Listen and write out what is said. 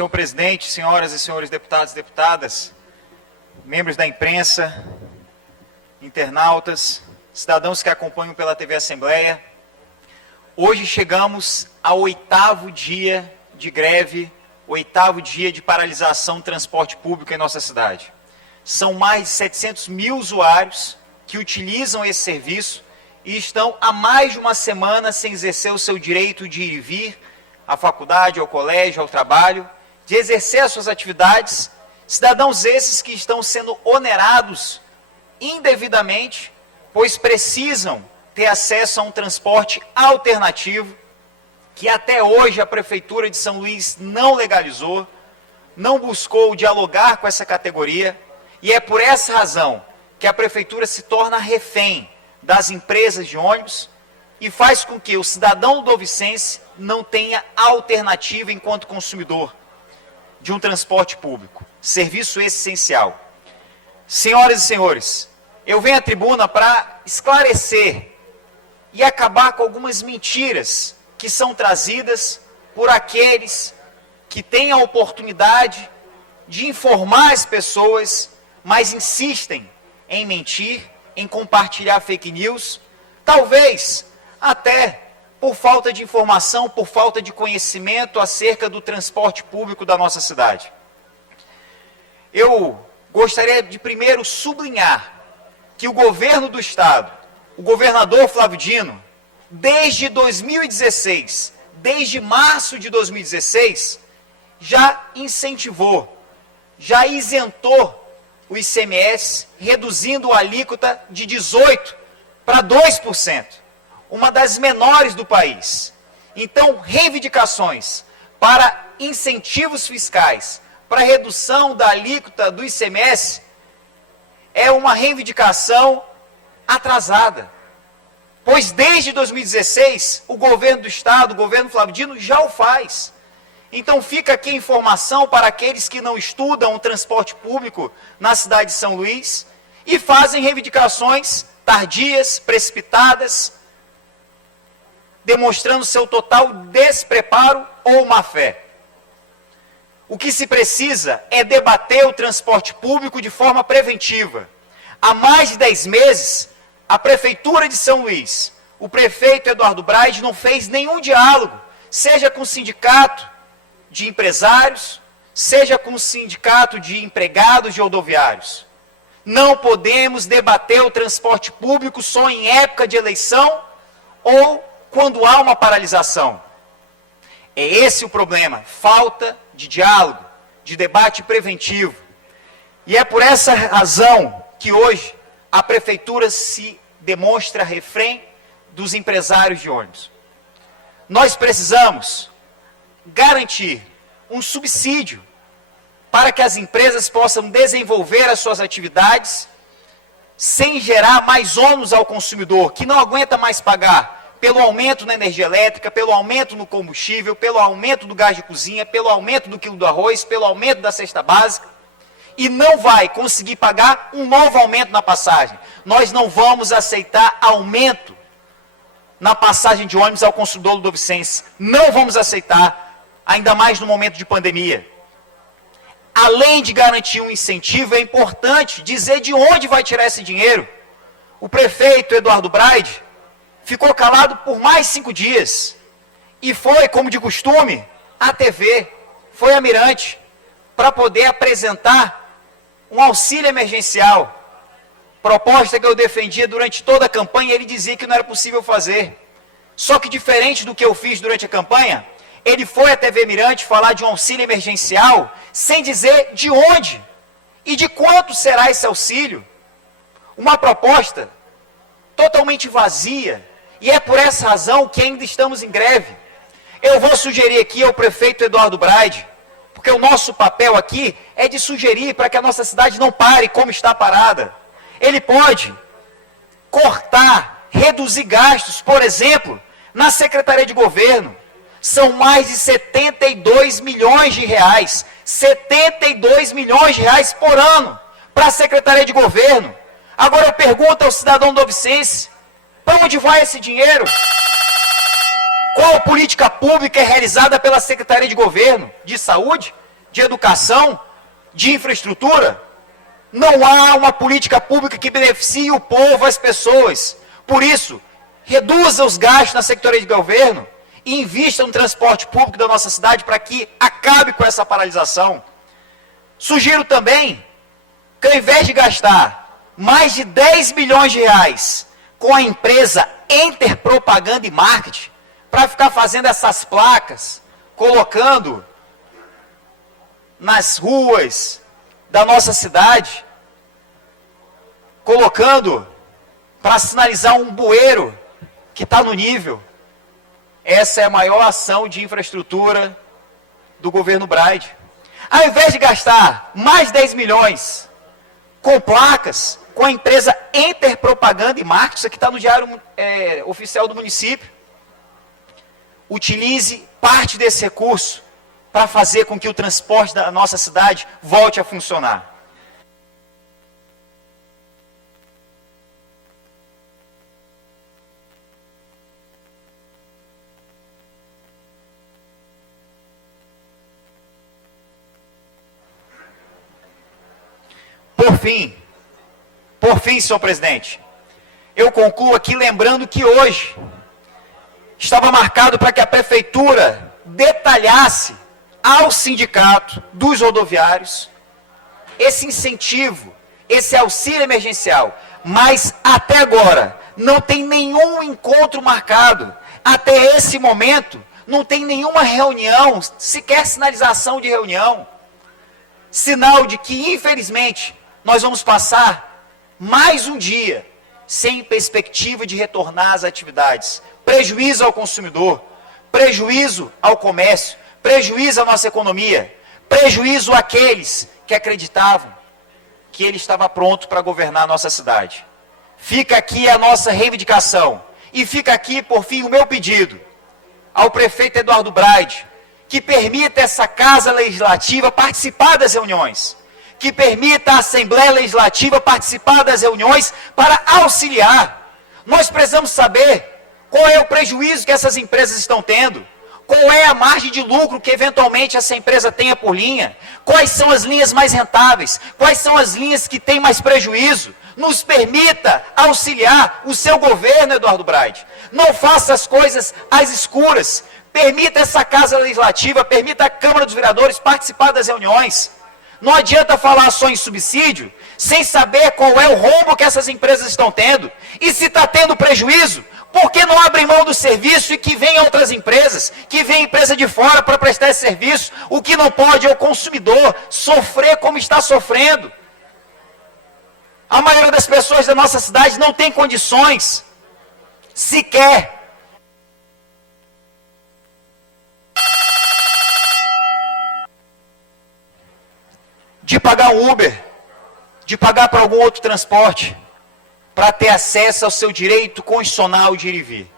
senhor presidente, senhoras e senhores deputados e deputadas, membros da imprensa, internautas, cidadãos que acompanham pela TV Assembleia, hoje chegamos ao 8º dia de greve, 8º dia de paralisação do transporte público em nossa cidade. São mais de 700 mil usuários que utilizam esse serviço e estão há mais de uma semana sem exercer o seu direito de ir e vir à faculdade, ao colégio, ao trabalho, de exercer as suas atividades, cidadãos esses que estão sendo onerados indevidamente, pois precisam ter acesso a um transporte alternativo, que até hoje a Prefeitura de São Luís não legalizou, não buscou dialogar com essa categoria, e é por essa razão que a Prefeitura se torna refém das empresas de ônibus e faz com que o cidadão ludovicense não tenha alternativa enquanto consumidor de um transporte público. Serviço essencial. Senhoras e senhores, eu venho à tribuna para esclarecer e acabar com algumas mentiras que são trazidas por aqueles que têm a oportunidade de informar as pessoas, mas insistem em mentir, em compartilhar fake news, talvez até por falta de informação, por falta de conhecimento acerca do transporte público da nossa cidade. Eu gostaria de primeiro sublinhar que o governo do estado, o governador Flávio Dino, desde 2016, desde março de 2016, já incentivou, já isentou o ICMS, reduzindo a alíquota de 18% para 2%, uma das menores do país. Então, reivindicações para incentivos fiscais, para redução da alíquota do ICMS, é uma reivindicação atrasada. Pois desde 2016, o governo do estado, o governo Flávio Dino, já o faz. Então fica aqui a informação para aqueles que não estudam o transporte público na cidade de São Luís e fazem reivindicações tardias, precipitadas, demonstrando seu total despreparo ou má-fé. O que se precisa é debater o transporte público de forma preventiva. Há mais de 10 meses, a Prefeitura de São Luís, o prefeito Eduardo Braide não fez nenhum diálogo, seja com o sindicato de empresários, seja com o sindicato de empregados de rodoviários. Não podemos debater o transporte público só em época de eleição ou quando há uma paralisação. É esse o problema, falta de diálogo, de debate preventivo. E é por essa razão que hoje a Prefeitura se demonstra refém dos empresários de ônibus. Nós precisamos garantir um subsídio para que as empresas possam desenvolver as suas atividades sem gerar mais ônus ao consumidor, que não aguenta mais pagar pelo aumento na energia elétrica, pelo aumento no combustível, pelo aumento do gás de cozinha, pelo aumento do quilo do arroz, pelo aumento da cesta básica, e não vai conseguir pagar um novo aumento na passagem. Nós não vamos aceitar aumento na passagem de ônibus ao consumidor ludovicense. Não vamos aceitar, ainda mais no momento de pandemia. Além de garantir um incentivo, é importante dizer de onde vai tirar esse dinheiro. O prefeito Eduardo Braide ficou calado por mais 5 dias. E foi, como de costume, à TV, foi à Mirante, para poder apresentar um auxílio emergencial. Proposta que eu defendia durante toda a campanha, ele dizia que não era possível fazer. Só que diferente do que eu fiz durante a campanha, ele foi à TV Mirante falar de um auxílio emergencial, sem dizer de onde e de quanto será esse auxílio. Uma proposta totalmente vazia, e é por essa razão que ainda estamos em greve. Eu vou sugerir aqui ao prefeito Eduardo Braide, porque o nosso papel aqui é de sugerir para que a nossa cidade não pare como está parada. Ele pode cortar, reduzir gastos, por exemplo, na Secretaria de Governo. São mais de 72 milhões de reais, 72 milhões de reais por ano para a Secretaria de Governo. Agora eu pergunto ao cidadão ludovicense, para onde vai esse dinheiro? Qual política pública é realizada pela Secretaria de Governo de Saúde de educação, de infraestrutura. Não há uma política pública que beneficie o povo, as pessoas. Por isso, reduza os gastos na secretaria de governo e invista no transporte público da nossa cidade para que acabe com essa paralisação. Sugiro também que, ao invés de gastar mais de 10 milhões de reais com a empresa Enter Propaganda e Marketing, para ficar fazendo essas placas, colocando nas ruas da nossa cidade, colocando para sinalizar um bueiro que está no nível. Essa é a maior ação de infraestrutura do governo Braide. Ao invés de gastar mais 10 milhões com placas, com a empresa Enter Propaganda e Marketing, isso aqui está no Diário Oficial do município, utilize parte desse recurso para fazer com que o transporte da nossa cidade volte a funcionar. Por fim, senhor presidente, eu concluo aqui lembrando que hoje estava marcado para que a prefeitura detalhasse ao sindicato dos rodoviários esse incentivo, esse auxílio emergencial, mas até agora não tem nenhum encontro marcado. Até esse momento não tem nenhuma reunião, sequer sinalização de reunião. Sinal de que, infelizmente, nós vamos passar mais um dia sem perspectiva de retornar às atividades. Prejuízo ao consumidor, prejuízo ao comércio, prejuízo à nossa economia, prejuízo àqueles que acreditavam que ele estava pronto para governar a nossa cidade. Fica aqui a nossa reivindicação e fica aqui, por fim, o meu pedido ao prefeito Eduardo Braide, que permita essa Casa Legislativa participar das reuniões, que permita a Assembleia Legislativa participar das reuniões para auxiliar. Nós precisamos saber qual é o prejuízo que essas empresas estão tendo, qual é a margem de lucro que eventualmente essa empresa tenha por linha, quais são as linhas mais rentáveis, quais são as linhas que têm mais prejuízo. Nos permita auxiliar o seu governo, Eduardo Braide. Não faça as coisas às escuras. Permita essa Casa Legislativa, permita a Câmara dos Vereadores participar das reuniões. Não adianta falar só em subsídio, sem saber qual é o rombo que essas empresas estão tendo. E se está tendo prejuízo, por que não abrem mão do serviço e que venham outras empresas, que venha empresa de fora para prestar esse serviço? O que não pode é o consumidor sofrer como está sofrendo. A maioria das pessoas da nossa cidade não tem condições, sequer, de pagar um Uber, de pagar para algum outro transporte, para ter acesso ao seu direito constitucional de ir e vir.